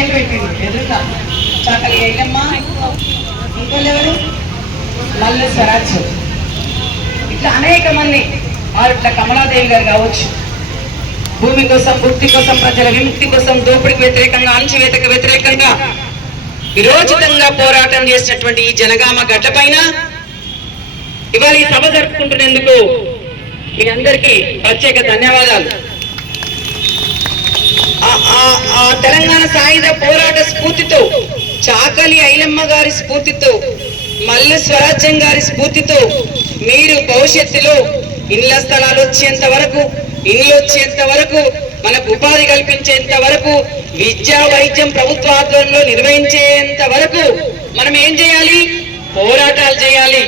ఇంకా చాకలి ఐలమ్మ ఇంకోళ్ళెవరు మల్లు స్వరాజ్. ఇట్లా అనేక మంది వారు ఇట్లా కమలాదేవి గారు కావచ్చు. భూమి కోసం భక్తి కోసం ప్రజల విముక్తి కోసం దోపిడికి వ్యతిరేకంగా అణచివేతకు వ్యతిరేకంగా విరోచితంగా పోరాటం చేసినటువంటి ఈ జనగామ గడ్డ పైన ఇవాళ ఈ సభ జరుపుకుంటున్నందుకు మీ అందరికీ ప్రత్యేక ధన్యవాదాలు. తెలంగాణ సాయుధ పోరాట స్ఫూర్తితో చాకలి ఐలమ్మ గారి స్ఫూర్తితో మల్లు స్వరాజ్యం గారి స్ఫూర్తితో మీరు భవిష్యత్తులో ఇళ్ళ స్థలాలు వచ్చేంత వరకు ఇల్లు వచ్చేంత వరకు మనకు ఉపాధి కల్పించేంత వరకు విద్యా వైద్యం ప్రభుత్వ ఆధ్వర్యంలో నిర్వహించేంత వరకు మనం ఏం చేయాలి? పోరాటాలు చేయాలి.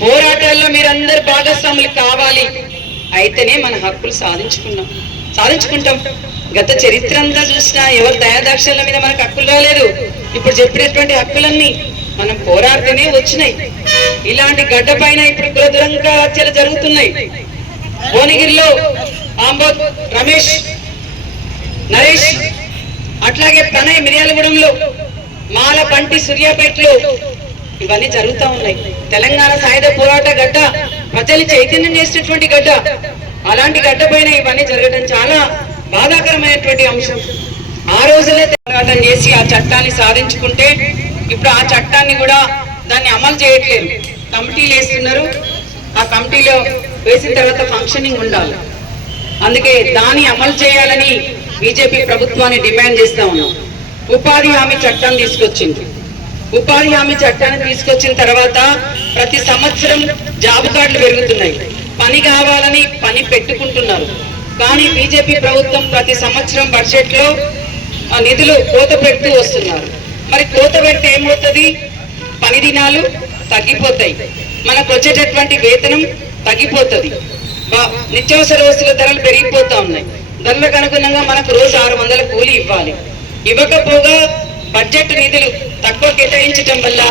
పోరాటాల్లో మీరందరు భాగస్వాములు కావాలి. అయితేనే మన హక్కులు సాధించుకున్నాం. సాధించుకుంటాం. గత చరిత్ర అంతా చూసినా ఎవరు దయాదాక్షల మీద మనకు హక్కులు రాలేదు. ఇప్పుడు చెప్పినటువంటి హక్కులన్నీ మనం పోరాడితేనే వచ్చినాయి. ఇలాంటి గడ్డ పైన ఇప్పుడు కులదురంగా హత్యలు జరుగుతున్నాయి. భువనగిరిలో ఆంబోద్ రమేష్ నరేష్ అట్లాగే ప్రణయ్ మిర్యాలగూడెంలో మాల పంటి సూర్యాపేటలో ఇవన్నీ జరుగుతూ ఉన్నాయి. తెలంగాణ సాయుధ పోరాట గడ్డ ప్రజలు చైతన్యం చేసినటువంటి గడ్డ. అలాంటి గడ్డ పైన ఇవన్నీ జరగడం చాలా బాధాకరమైనటువంటి అంశం. ఆ రోజులే పోరాటం చేసి ఆ చట్టాన్ని సాధించుకుంటే ఇప్పుడు ఆ చట్టాన్ని కూడా దాన్ని అమలు చేయట్లేదు కమిటీలు వేస్తున్నారు. ఆ కమిటీలో వేసిన తర్వాత ఫంక్షనింగ్ ఉండాలి. అందుకే దాన్ని అమలు చేయాలని బీజేపీ ప్రభుత్వాన్ని డిమాండ్ చేస్తా ఉన్నాం. ఉపాధి హామీ చట్టం తీసుకొచ్చింది ఉపాధి హామీ చట్టాన్ని తీసుకొచ్చిన తర్వాత ప్రతి సంవత్సరం జాబ్ కార్డులు పెరుగుతున్నాయి. పని కావాలని పని పెట్టుకుంటున్నారు. కానీ బీజేపీ ప్రభుత్వం ప్రతి సంవత్సరం బడ్జెట్లో ఆ నిధులు కోత పెడుతూ వస్తున్నారు. మరి కోత పెడితే ఏమవుతుంది? పని దినాలు తగ్గిపోతాయి. మనకు వచ్చేటటువంటి వేతనం తగ్గిపోతుంది. నిత్యావసర వస్తువుల ధరలు పెరిగిపోతా ఉన్నాయి. ధరలకు అనుగుణంగా మనకు రోజు ఆరు వందల కూలి ఇవ్వాలి. ఇవ్వకపోగా బడ్జెట్ నిధులు తక్కువ కేటాయించడం వల్ల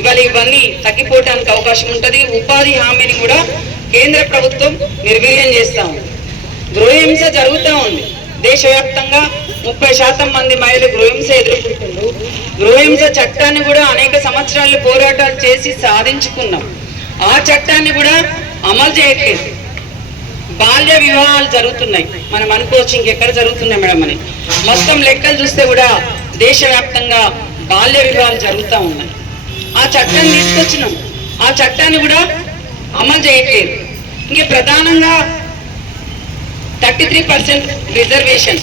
ఇవాళ ఇవన్నీ తగ్గిపోవడానికి అవకాశం ఉంటుంది. ఉపాధి హామీని కూడా కేంద్ర ప్రభుత్వం నిర్వీర్యం చేస్తా. ఉంది గృహహింస జరుగుతూ ఉంది. దేశవ్యాప్తంగా ముప్పై శాతం మంది మహిళలు గృహహింస ఎదుర్కొంటున్నారు గృహహింస చట్టాన్ని కూడా అనేక సంవత్సరాలు పోరాటాలు చేసి సాధించుకున్నాం. ఆ చట్టాన్ని కూడా అమలు చేయట్లేదు బాల్య వివాహాలు జరుగుతున్నాయి. మనం అనుకోవచ్చు ఇంకెక్కడ జరుగుతున్నాయి మేడం అని. మొత్తం లెక్కలు చూస్తే కూడా దేశవ్యాప్తంగా బాల్య వివాహాలు జరుగుతూ ఉన్నాయి. ఆ చట్టాన్ని తీసుకొచ్చినాం. ఆ చట్టాన్ని కూడా అమలు చేయట్లేదు. ఇంక ప్రధానంగా thirty three percent reservation.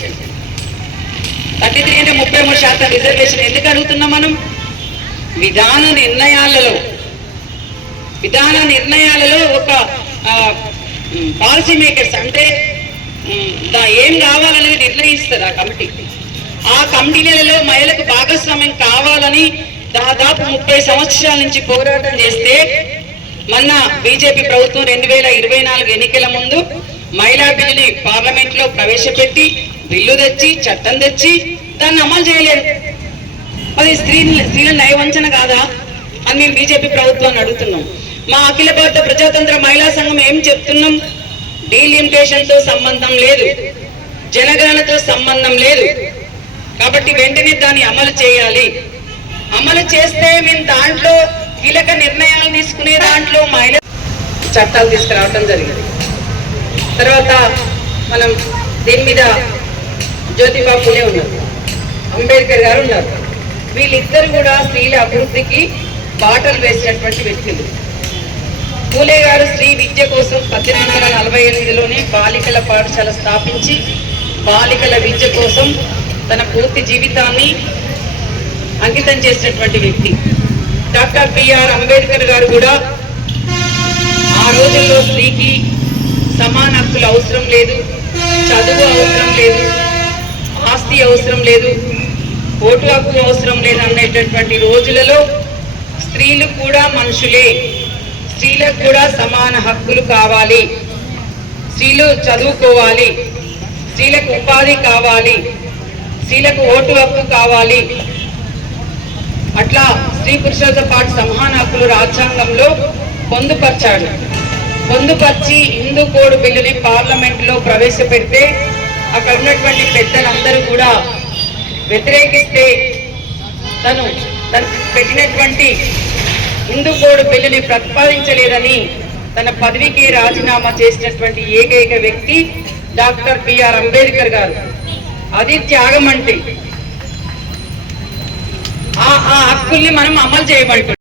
Thirty three అంటే ముప్పై మూడు శాతం రిజర్వేషన్. ఎందుకు అడుగుతున్నాం మనం? విధాన నిర్ణయాలలో విధాన నిర్ణయాలలో ఒక పాలసీ మేకర్స్ అంటే ఏం కావాలనేది నిర్ణయిస్తుంది ఆ కమిటీ. ఆ కమిటీలలో మహిళలకు భాగస్వామ్యం కావాలని దాదాపు ముప్పై సంవత్సరాల నుంచి పోరాటం చేస్తే మొన్న బీజేపీ ప్రభుత్వం రెండు వేల ఇరవై నాలుగు ఎన్నికల ముందు మహిళా బిల్లుని పార్లమెంట్లో ప్రవేశపెట్టి బిల్లు తెచ్చి చట్టం తెచ్చి దాన్ని అమలు చేయలేదు అది స్త్రీ స్త్రీల నయవంచన కాదా అని మేము బీజేపీ ప్రభుత్వాన్ని అడుగుతున్నాం. మా అఖిల భారత ప్రజాతంత్ర మహిళా సంఘం ఏం చెప్తున్నాం? డీలిమిటేషన్తో సంబంధం లేదు. జనగణనతో సంబంధం లేదు. కాబట్టి వెంటనే దాన్ని అమలు చేయాలి. అమలు చేస్తే మేము దాంట్లో కీలక నిర్ణయాలు తీసుకునే దాంట్లో మహిళ చట్టాలు తీసుకురావటం జరిగింది. తర్వాత మనం దీని మీద జ్యోతిబా పూలే ఉన్నారు. అంబేద్కర్ గారు ఉన్నారు. వీళ్ళిద్దరు కూడా స్త్రీల అభివృద్ధికి బాటలు వేసినటువంటి వ్యక్తులు. పూలే గారు స్త్రీ విద్య కోసం పద్దెనిమిది వందల నలభై ఎనిమిదిలోనే బాలికల పాఠశాల స్థాపించి బాలికల విద్య కోసం తన పూర్తి జీవితాన్ని అంకితం చేసినటువంటి వ్యక్తి. డాక్టర్ బిఆర్ అంబేద్కర్ గారు కూడా ఆ రోజుల్లో స్త్రీకి సమాన హక్కులు అవసరం లేదు చదువు అవసరం లేదు ఆస్తి అవసరం లేదు ఓటు హక్కు అవసరం లేదు అనేటటువంటి రోజులలో స్త్రీలు కూడా మనుషులే. స్త్రీలకు కూడా సమాన హక్కులు కావాలి. స్త్రీలు చదువుకోవాలి. స్త్రీలకు ఉపాధి కావాలి. స్త్రీలకు ఓటు హక్కు కావాలి. అట్లా స్త్రీ పురుషులతో పాటు సమాన హక్కులు రాజ్యాంగంలో పొందుపరిచాడు. పొందుపరిచి హిందూ కోడ్ బిల్లుని పార్లమెంట్లో ప్రవేశపెడితే అక్కడ ఉన్నటువంటి పెద్దలందరూ కూడా వ్యతిరేకిస్తే తను తను పెట్టినటువంటి హిందూ కోడ్ బిల్లుని ప్రతిపాదించలేదని తన పదవికి రాజీనామా చేసినటువంటి ఏకైక వ్యక్తి డాక్టర్ బిఆర్ అంబేద్కర్ గారు. అది త్యాగం అంటే. ఆ ఆ హక్కుల్ని మనం అమలు చేయమంటున్నాం